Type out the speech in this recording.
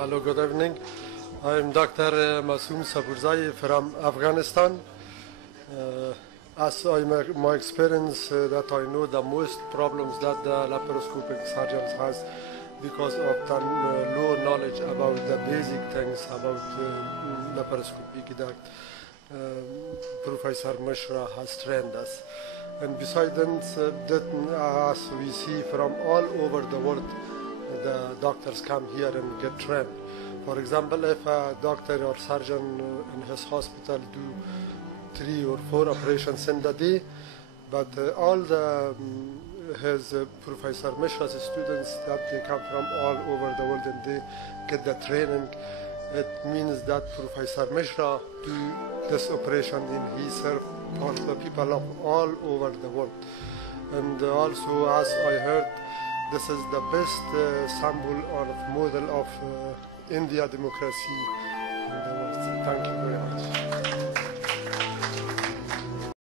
Hello, good evening. I'm Dr. Masoom Saburzai from Afghanistan. As my experience that I know the most problems that the laparoscopic surgeons has because of the low knowledge about the basic things about laparoscopy that Professor Mishra has trained us. And besides that, as we see from all over the world, the doctors come here and get trained. For example, if a doctor or surgeon in his hospital do 3 or 4 operations in the day, but all the his Professor Mishra's students that they come from all over the world and they get the training, it means that Professor Mishra do this operation and he serve for the people of all over the world. And also, as I heard, this is the best sample or model of India democracy in the world. Thank you.